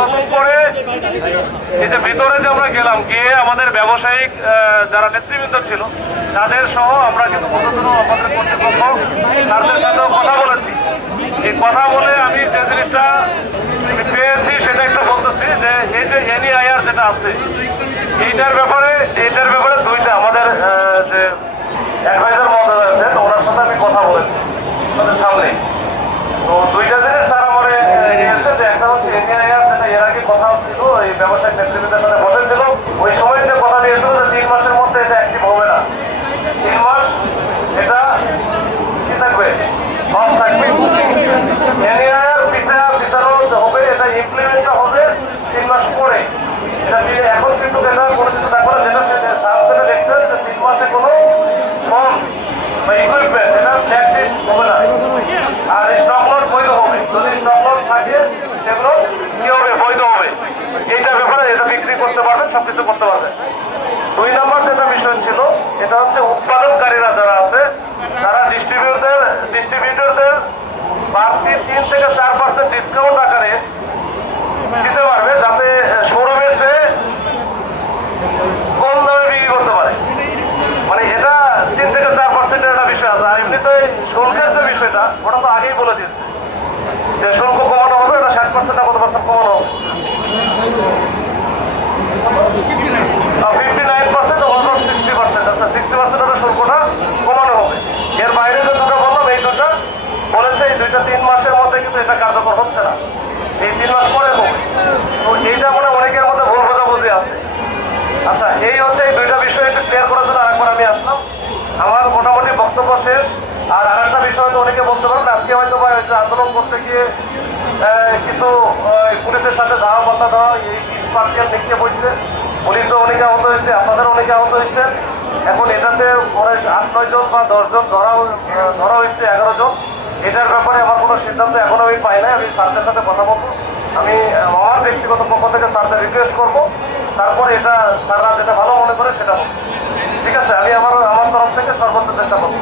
নতুন করে এই যে ভিতরে যে আমরা গেলাম গিয়ে আমাদের ব্যবসায়িক যারা নেতৃবৃন্দ ছিল তাদের সহ আমরা কিন্তু আমাদের কর্তৃপক্ষ তাদের সাথেও কথা বলেছি। এই কথা বলে আমি যে জিনিসটা পেয়েছি সেটা একটু বলতেছি যে এই যে এনইআইআর যেটা আছে এইটার ব্যাপারে দুইটা আমাদের যে অ্যাডভাইজার মহোদয় আছে তো ওনার সাথে আমি কথা বলেছি তাদের সামনে। তো দুইটা জিনিস স্যার আমার দিয়েছে যে একটা হচ্ছে এনইআইআর যেটা এর আগে কথা ছিল এই ব্যবসায়িক নেতৃবৃন্দের সাথে বসেছিল ওই সময় যে কথা দিয়েছিল যে 3 মাসের মধ্যে এটা অ্যাক্টিভ হবে না, 3 মাস এটা কি থাকবে অফ থাকবে। এনইআইআর পিছানো হবে, এটা ইমপ্লিমেন্ট হবে 3 মাস পরে। এটা দিয়ে এখন কিন্তু এটা কোনো কিছু থাকবে না, যেটা স্যার যেটা দেখছেন যে 3 মাসে কোনো ফর্ম বা ইকুইপমেন্ট এটা প্র্যাকটিস হবে না। আর স্টক লট বৈধ হবে, যদি স্টক লট থাকে সেগুলো কি হবে বৈধ হবে। এইটার ব্যাপারে এটা বিক্রি করতে পারবেন, সবকিছু করতে পারবেন। 2 নম্বর যেটা বিষয় ছিল এটা হচ্ছে উৎপাদনকারীরা যারা আছে তারা ডিস্ট্রিবিউটরদের বাড়তি 3 থেকে 4% ডিসকাউন্ট আকারে দিতে পারবে যাতে শোরুমের চেয়ে কম দামে বিক্রি করতে পারে। মানে এটা 3 থেকে 4% একটা বিষয় আছে। আর এমনিতে শুল্কের যে বিষয়টা ওটা তো আগেই বলে দিয়েছে যে শুল্ক কমানো হবে, এটা 60% না কত পার্সেন্ট কমানো হবে, 59% অথবা 60%। আচ্ছা 60% শুল্কটা কমানো হবে। এর বাইরে যে দুটো বললাম এই দুটো বলেছে এই 2-3 মাসের মধ্যে কিন্তু এটা কার্যকর হচ্ছে না, এই 3 মাস পরে হবে। তো এইটা মনে অনেকের মধ্যে ভুল বোঝাবুঝি আছে। আচ্ছা এই হচ্ছে এই দুইটা বিষয় একটু ক্লিয়ার করার জন্য আরেকবার আমি আসলাম। আমার মোটামুটি বক্তব্য শেষ। আর আরেকটা বিষয় তো অনেকে বলতে পারেন আজকে হয়তো বা আন্দোলন করতে গিয়ে কিছু পুলিশের সাথে ধাওয়া পাল্টা দেওয়া এই পার্টিয়াল নিক্ষেপ হয়েছে, পুলিশও অনেকে আহত হয়েছে, আপনাদের অনেকে আহত হয়েছে। এখন এটাতে পরে 8-9 জন বা 10 জন ধরা হয়েছে, 11 জন। এটার ব্যাপারে আমার কোনো সিদ্ধান্ত এখনো আমি পাই নাই। আমি স্যারদের সাথে কথা বলবো, আমি আমার ব্যক্তিগত পক্ষ থেকে স্যারদের রিকোয়েস্ট করবো, তারপরে এটা স্যাররা যেটা ভালো মনে করে সেটা হবে। ঠিক আছে, আমি আমার তরফ থেকে সর্বোচ্চ চেষ্টা করবো।